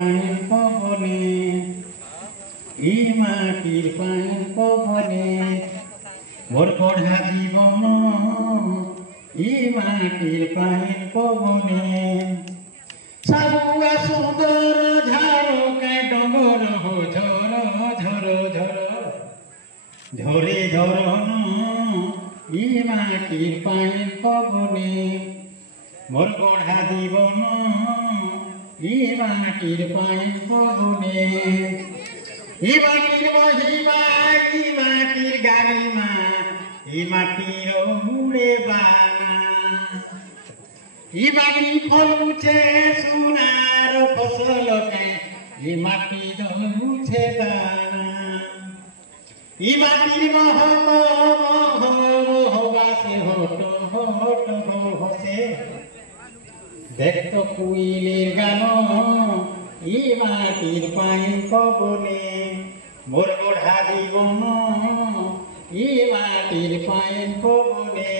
পবনে এই মাটির পায়ের পবনে মোর পড়া জীবন এই মাটির পায়ের পবনে সাবুয়া সুন্দর ঝাড়ো কায় ডঙ্গর ঝর ঝর ঝর ঝরে ধরন এই মাটির পায়ের পবনে মোর পড়া জীবন এই মাটির পায়ের পবনে এই মাটির মহিমা এই মাটির গারিমা এই মাটির মুড়ে বানা এই মাটি ফলুছে সোনার ফসল এই মাটি ধরুছে দানা এই মাটির মহ মহ বাসে হট হট হসে দেখতো কুইলের গান এই মাটির পায়ের পবনে মোর গড়া জীবন এই মাটির পায়ের পবনে।